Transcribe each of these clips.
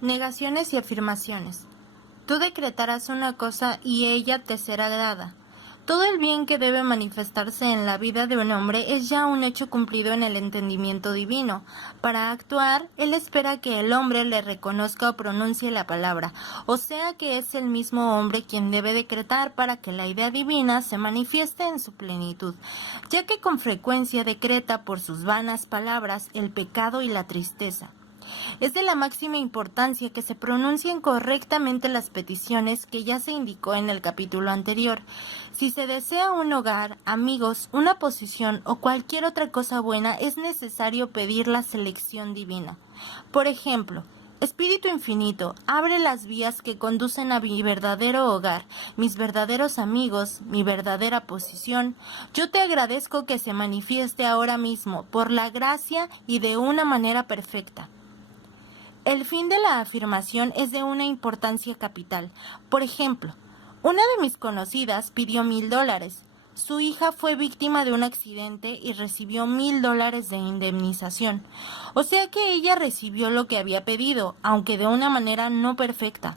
Negaciones y afirmaciones. Tú decretarás una cosa y ella te será dada. Todo el bien que debe manifestarse en la vida de un hombre es ya un hecho cumplido en el entendimiento divino. Para actuar, él espera que el hombre le reconozca o pronuncie la palabra, o sea que es el mismo hombre quien debe decretar para que la idea divina se manifieste en su plenitud, ya que con frecuencia decreta por sus vanas palabras el pecado y la tristeza. Es de la máxima importancia que se pronuncien correctamente las peticiones que ya se indicó en el capítulo anterior. Si se desea un hogar, amigos, una posición o cualquier otra cosa buena, es necesario pedir la selección divina. Por ejemplo, Espíritu infinito, abre las vías que conducen a mi verdadero hogar, mis verdaderos amigos, mi verdadera posición. Yo te agradezco que se manifieste ahora mismo, por la gracia y de una manera perfecta. El fin de la afirmación es de una importancia capital. Por ejemplo, una de mis conocidas pidió $1,000. Su hija fue víctima de un accidente y recibió $1,000 de indemnización. O sea que ella recibió lo que había pedido, aunque de una manera no perfecta.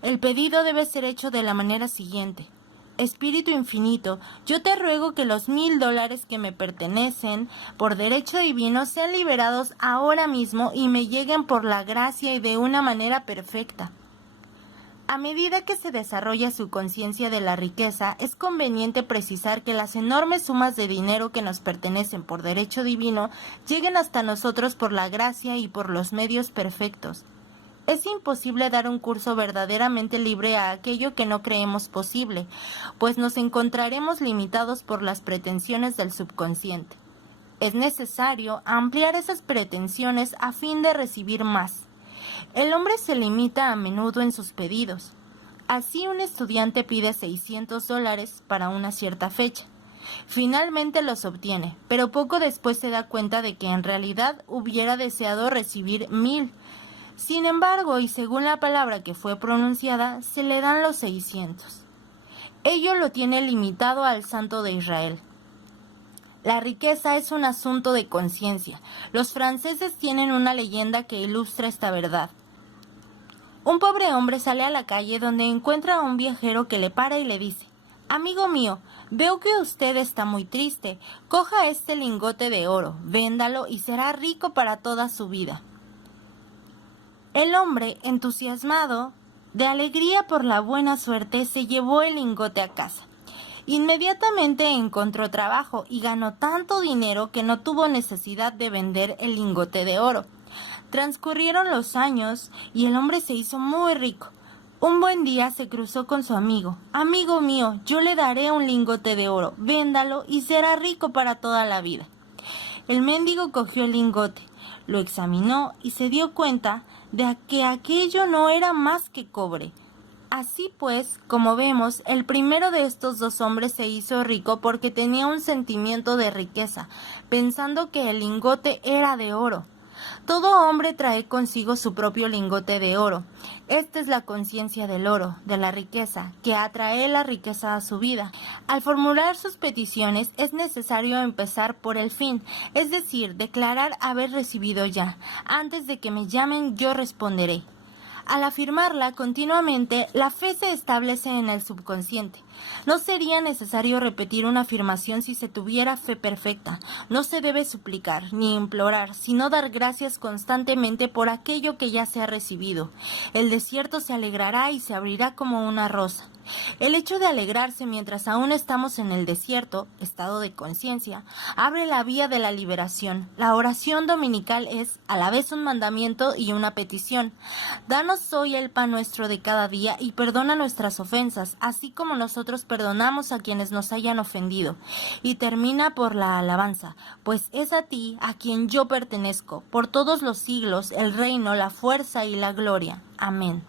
El pedido debe ser hecho de la manera siguiente. Espíritu infinito, yo te ruego que los $1,000 que me pertenecen por derecho divino sean liberados ahora mismo y me lleguen por la gracia y de una manera perfecta. A medida que se desarrolla su conciencia de la riqueza, es conveniente precisar que las enormes sumas de dinero que nos pertenecen por derecho divino lleguen hasta nosotros por la gracia y por los medios perfectos. Es imposible dar un curso verdaderamente libre a aquello que no creemos posible, pues nos encontraremos limitados por las pretensiones del subconsciente. Es necesario ampliar esas pretensiones a fin de recibir más. El hombre se limita a menudo en sus pedidos. Así un estudiante pide $600 para una cierta fecha. Finalmente los obtiene, pero poco después se da cuenta de que en realidad hubiera deseado recibir 1,000. Sin embargo, y según la palabra que fue pronunciada, se le dan los 600. Ello lo tiene limitado al Santo de Israel. La riqueza es un asunto de conciencia. Los franceses tienen una leyenda que ilustra esta verdad. Un pobre hombre sale a la calle donde encuentra a un viajero que le para y le dice: «Amigo mío, veo que usted está muy triste. Coja este lingote de oro, véndalo y será rico para toda su vida». El hombre, entusiasmado de alegría por la buena suerte, se llevó el lingote a casa. Inmediatamente encontró trabajo y ganó tanto dinero que no tuvo necesidad de vender el lingote de oro. Transcurrieron los años y el hombre se hizo muy rico. Un buen día se cruzó con su amigo. «Amigo mío, yo le daré un lingote de oro, véndalo y será rico para toda la vida». El mendigo cogió el lingote, lo examinó y se dio cuenta de que aquello no era más que cobre. Así pues, como vemos, el primero de estos dos hombres se hizo rico porque tenía un sentimiento de riqueza, pensando que el lingote era de oro. Todo hombre trae consigo su propio lingote de oro. Esta es la conciencia del oro, de la riqueza, que atrae la riqueza a su vida. Al formular sus peticiones es necesario empezar por el fin, es decir, declarar haber recibido ya. Antes de que me llamen, yo responderé. Al afirmarla continuamente, la fe se establece en el subconsciente. No sería necesario repetir una afirmación si se tuviera fe perfecta. No se debe suplicar ni implorar, sino dar gracias constantemente por aquello que ya se ha recibido. El desierto se alegrará y se abrirá como una rosa. El hecho de alegrarse mientras aún estamos en el desierto, estado de conciencia, abre la vía de la liberación. La oración dominical es a la vez un mandamiento y una petición. Danos hoy el pan nuestro de cada día y perdona nuestras ofensas, así como nosotros perdonamos a quienes nos hayan ofendido. Y termina por la alabanza, pues es a ti a quien yo pertenezco, por todos los siglos, el reino, la fuerza y la gloria. Amén.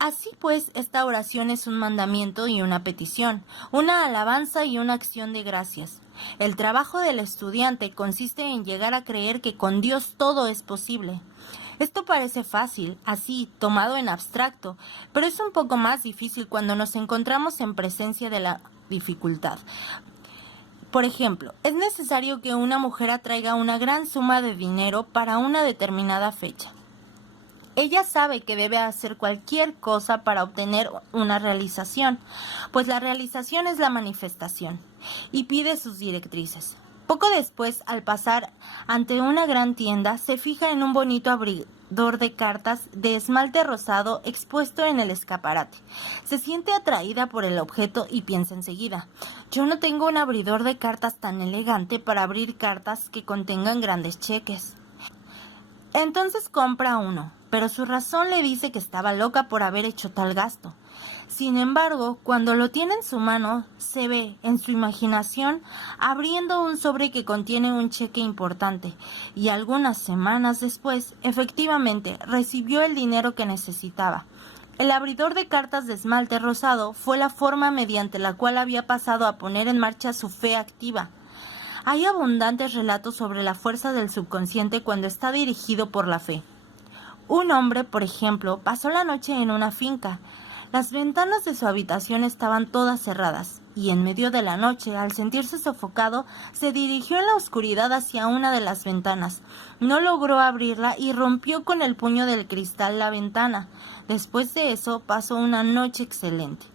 Así pues, esta oración es un mandamiento y una petición, una alabanza y una acción de gracias. El trabajo del estudiante consiste en llegar a creer que con Dios todo es posible. Esto parece fácil, así, tomado en abstracto, pero es un poco más difícil cuando nos encontramos en presencia de la dificultad. Por ejemplo, es necesario que una mujer atraiga una gran suma de dinero para una determinada fecha. Ella sabe que debe hacer cualquier cosa para obtener una realización, pues la realización es la manifestación, y pide sus directrices. Poco después, al pasar ante una gran tienda, se fija en un bonito abridor de cartas de esmalte rosado expuesto en el escaparate. Se siente atraída por el objeto y piensa enseguida: yo no tengo un abridor de cartas tan elegante para abrir cartas que contengan grandes cheques. Entonces compra uno, pero su razón le dice que estaba loca por haber hecho tal gasto. Sin embargo, cuando lo tiene en su mano, se ve, en su imaginación, abriendo un sobre que contiene un cheque importante, y algunas semanas después, efectivamente, recibió el dinero que necesitaba. El abridor de cartas de esmalte rosado fue la forma mediante la cual había pasado a poner en marcha su fe activa. Hay abundantes relatos sobre la fuerza del subconsciente cuando está dirigido por la fe. Un hombre, por ejemplo, pasó la noche en una finca. Las ventanas de su habitación estaban todas cerradas, y en medio de la noche, al sentirse sofocado, se dirigió en la oscuridad hacia una de las ventanas. No logró abrirla y rompió con el puño del cristal la ventana. Después de eso, pasó una noche excelente.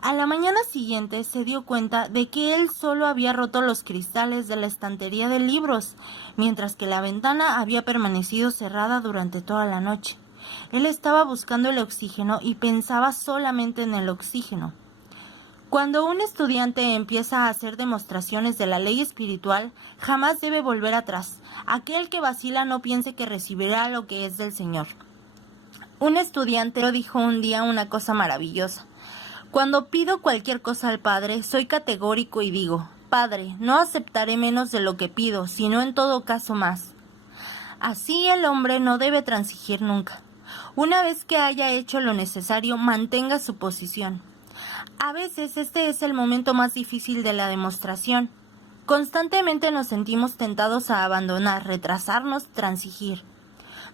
A la mañana siguiente se dio cuenta de que él solo había roto los cristales de la estantería de libros, mientras que la ventana había permanecido cerrada durante toda la noche. Él estaba buscando el oxígeno y pensaba solamente en el oxígeno. Cuando un estudiante empieza a hacer demostraciones de la ley espiritual, jamás debe volver atrás. Aquel que vacila no piense que recibirá lo que es del Señor. Un estudiante dijo un día una cosa maravillosa: cuando pido cualquier cosa al Padre, soy categórico y digo: Padre, no aceptaré menos de lo que pido, sino en todo caso más. Así el hombre no debe transigir nunca. Una vez que haya hecho lo necesario, mantenga su posición. A veces este es el momento más difícil de la demostración. Constantemente nos sentimos tentados a abandonar, retrasarnos, transigir.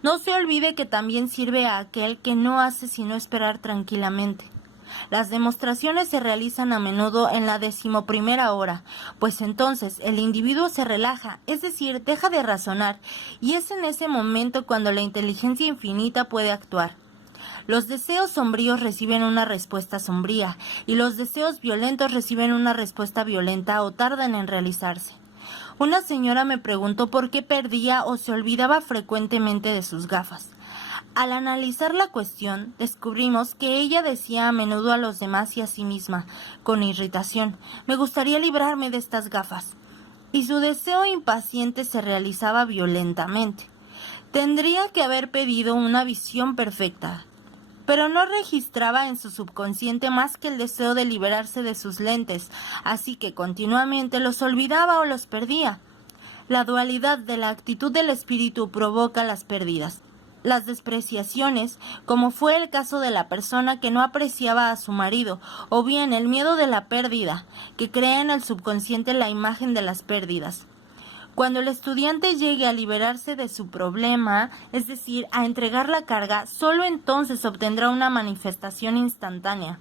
No se olvide que también sirve a aquel que no hace sino esperar tranquilamente. Las demostraciones se realizan a menudo en la 11ª hora, pues entonces el individuo se relaja, es decir, deja de razonar, y es en ese momento cuando la inteligencia infinita puede actuar. Los deseos sombríos reciben una respuesta sombría, y los deseos violentos reciben una respuesta violenta o tardan en realizarse. Una señora me preguntó por qué perdía o se olvidaba frecuentemente de sus gafas. Al analizar la cuestión, descubrimos que ella decía a menudo a los demás y a sí misma, con irritación: me gustaría librarme de estas gafas. Y su deseo impaciente se realizaba violentamente. Tendría que haber pedido una visión perfecta, pero no registraba en su subconsciente más que el deseo de liberarse de sus lentes, así que continuamente los olvidaba o los perdía. La dualidad de la actitud del espíritu provoca las pérdidas. Las despreciaciones, como fue el caso de la persona que no apreciaba a su marido, o bien el miedo de la pérdida, que crea en el subconsciente la imagen de las pérdidas. Cuando el estudiante llegue a liberarse de su problema, es decir, a entregar la carga, solo entonces obtendrá una manifestación instantánea.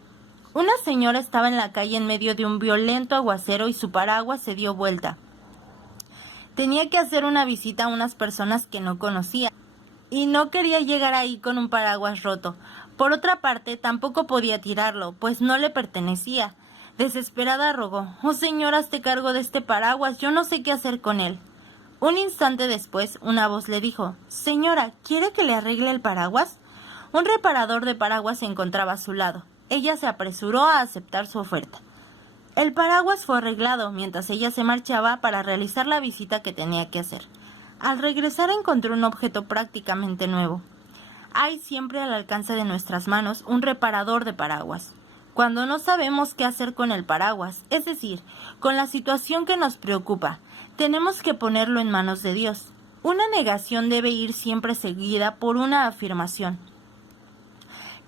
Una señora estaba en la calle en medio de un violento aguacero y su paraguas se dio vuelta. Tenía que hacer una visita a unas personas que no conocía, y no quería llegar ahí con un paraguas roto. Por otra parte, tampoco podía tirarlo, pues no le pertenecía. Desesperada rogó: «Oh, señora, hazte cargo de este paraguas, yo no sé qué hacer con él». Un instante después, una voz le dijo: «Señora, ¿quiere que le arregle el paraguas?». Un reparador de paraguas se encontraba a su lado. Ella se apresuró a aceptar su oferta. El paraguas fue arreglado mientras ella se marchaba para realizar la visita que tenía que hacer. Al regresar encontró un objeto prácticamente nuevo. Hay siempre al alcance de nuestras manos un reparador de paraguas. Cuando no sabemos qué hacer con el paraguas, es decir, con la situación que nos preocupa, tenemos que ponerlo en manos de Dios. Una negación debe ir siempre seguida por una afirmación.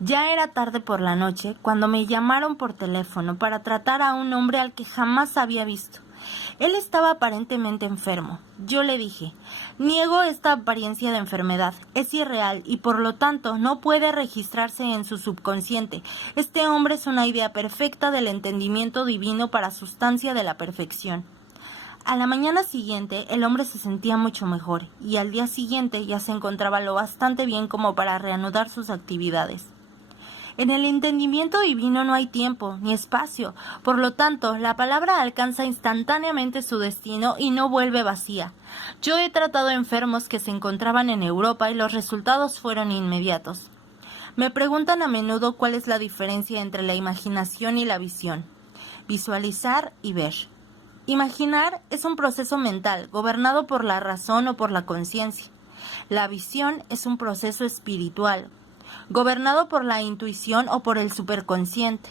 Ya era tarde por la noche cuando me llamaron por teléfono para tratar a un hombre al que jamás había visto. Él estaba aparentemente enfermo. Yo le dije: «Niego esta apariencia de enfermedad. Es irreal y por lo tanto no puede registrarse en su subconsciente. Este hombre es una idea perfecta del entendimiento divino para sustancia de la perfección». A la mañana siguiente el hombre se sentía mucho mejor y al día siguiente ya se encontraba lo bastante bien como para reanudar sus actividades. En el entendimiento divino no hay tiempo ni espacio, por lo tanto, la palabra alcanza instantáneamente su destino y no vuelve vacía. Yo he tratado enfermos que se encontraban en Europa y los resultados fueron inmediatos. Me preguntan a menudo cuál es la diferencia entre la imaginación y la visión. Visualizar y ver. Imaginar es un proceso mental, gobernado por la razón o por la conciencia. La visión es un proceso espiritual, gobernado por la intuición o por el superconsciente.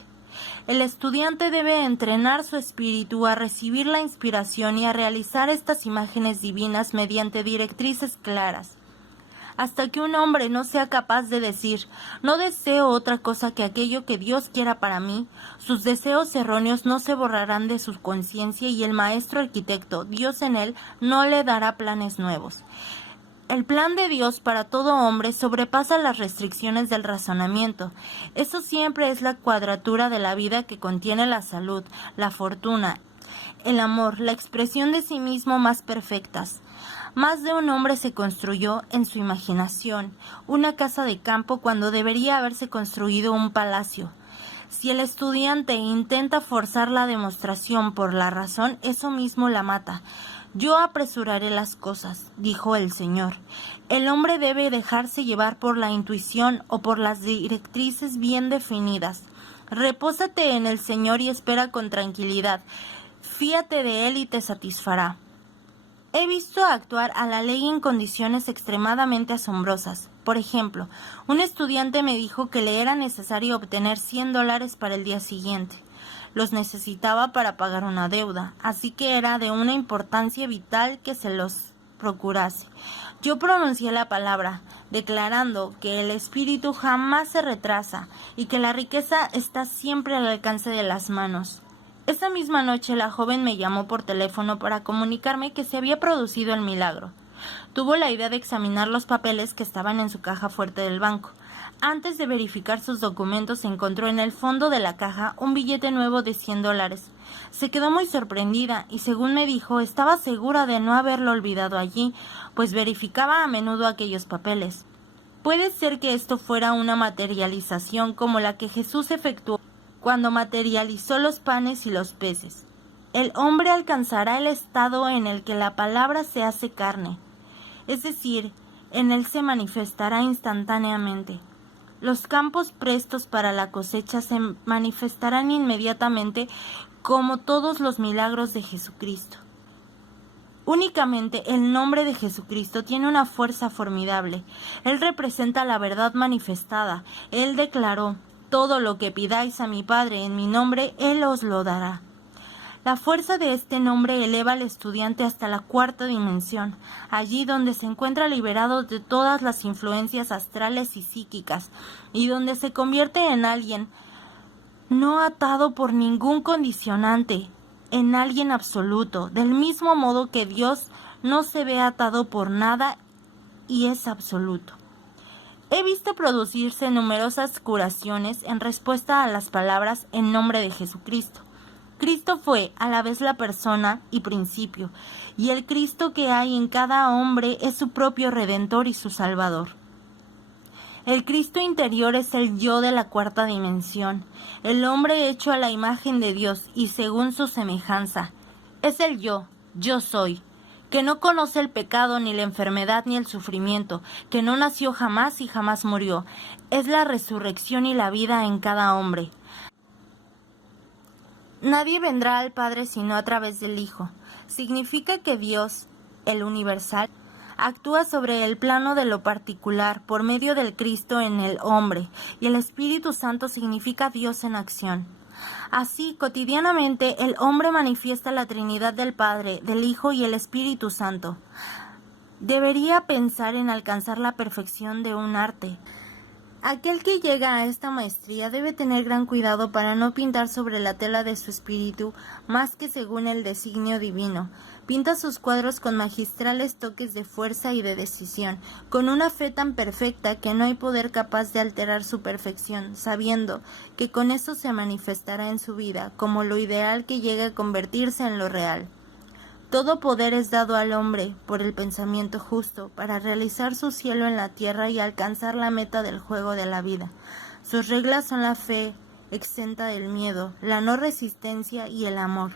El estudiante debe entrenar su espíritu a recibir la inspiración y a realizar estas imágenes divinas mediante directrices claras. Hasta que un hombre no sea capaz de decir, no deseo otra cosa que aquello que Dios quiera para mí, sus deseos erróneos no se borrarán de su conciencia y el maestro arquitecto, Dios en él, no le dará planes nuevos. El plan de Dios para todo hombre sobrepasa las restricciones del razonamiento. Eso siempre es la cuadratura de la vida que contiene la salud, la fortuna, el amor, la expresión de sí mismo más perfectas. Más de un hombre se construyó en su imaginación una casa de campo cuando debería haberse construido un palacio. Si el estudiante intenta forzar la demostración por la razón, eso mismo la mata. Yo apresuraré las cosas, dijo el Señor. El hombre debe dejarse llevar por la intuición o por las directrices bien definidas. Repósate en el Señor y espera con tranquilidad. Fíate de Él y te satisfará. He visto actuar a la ley en condiciones extremadamente asombrosas. Por ejemplo, un estudiante me dijo que le era necesario obtener $100 para el día siguiente. Los necesitaba para pagar una deuda, así que era de una importancia vital que se los procurase. Yo pronuncié la palabra, declarando que el espíritu jamás se retrasa y que la riqueza está siempre al alcance de las manos. Esa misma noche la joven me llamó por teléfono para comunicarme que se había producido el milagro. Tuvo la idea de examinar los papeles que estaban en su caja fuerte del banco. Antes de verificar sus documentos, encontró en el fondo de la caja un billete nuevo de $100. Se quedó muy sorprendida y, según me dijo, estaba segura de no haberlo olvidado allí, pues verificaba a menudo aquellos papeles. Puede ser que esto fuera una materialización como la que Jesús efectuó cuando materializó los panes y los peces. El hombre alcanzará el estado en el que la palabra se hace carne, es decir, en él se manifestará instantáneamente. Los campos prestos para la cosecha se manifestarán inmediatamente como todos los milagros de Jesucristo. Únicamente el nombre de Jesucristo tiene una fuerza formidable. Él representa la verdad manifestada. Él declaró, todo lo que pidáis a mi Padre en mi nombre, Él os lo dará. La fuerza de este nombre eleva al estudiante hasta la cuarta dimensión, allí donde se encuentra liberado de todas las influencias astrales y psíquicas, y donde se convierte en alguien no atado por ningún condicionante, en alguien absoluto, del mismo modo que Dios no se ve atado por nada y es absoluto. He visto producirse numerosas curaciones en respuesta a las palabras en nombre de Jesucristo. Cristo fue a la vez la persona y principio, y el Cristo que hay en cada hombre es su propio Redentor y su Salvador. El Cristo interior es el yo de la cuarta dimensión, el hombre hecho a la imagen de Dios y según su semejanza. Es el yo soy, que no conoce el pecado, ni la enfermedad, ni el sufrimiento, que no nació jamás y jamás murió. Es la resurrección y la vida en cada hombre. Nadie vendrá al Padre sino a través del Hijo. Significa que Dios, el universal, actúa sobre el plano de lo particular por medio del Cristo en el hombre, y el Espíritu Santo significa Dios en acción. Así, cotidianamente, el hombre manifiesta la Trinidad del Padre, del Hijo y el Espíritu Santo. Debería pensar en alcanzar la perfección de un arte. Aquel que llega a esta maestría debe tener gran cuidado para no pintar sobre la tela de su espíritu más que según el designio divino. Pinta sus cuadros con magistrales toques de fuerza y de decisión, con una fe tan perfecta que no hay poder capaz de alterar su perfección, sabiendo que con eso se manifestará en su vida como lo ideal que llegue a convertirse en lo real. Todo poder es dado al hombre por el pensamiento justo para realizar su cielo en la tierra y alcanzar la meta del juego de la vida. Sus reglas son la fe exenta del miedo, la no resistencia y el amor.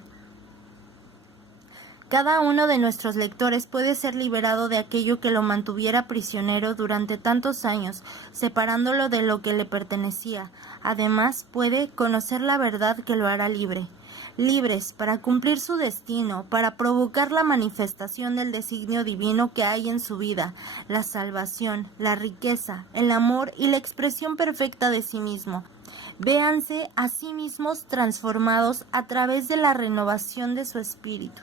Cada uno de nuestros lectores puede ser liberado de aquello que lo mantuviera prisionero durante tantos años, separándolo de lo que le pertenecía. Además, puede conocer la verdad que lo hará libre. Libres para cumplir su destino, para provocar la manifestación del designio divino que hay en su vida, la salvación, la riqueza, el amor y la expresión perfecta de sí mismo. Véanse a sí mismos transformados a través de la renovación de su espíritu.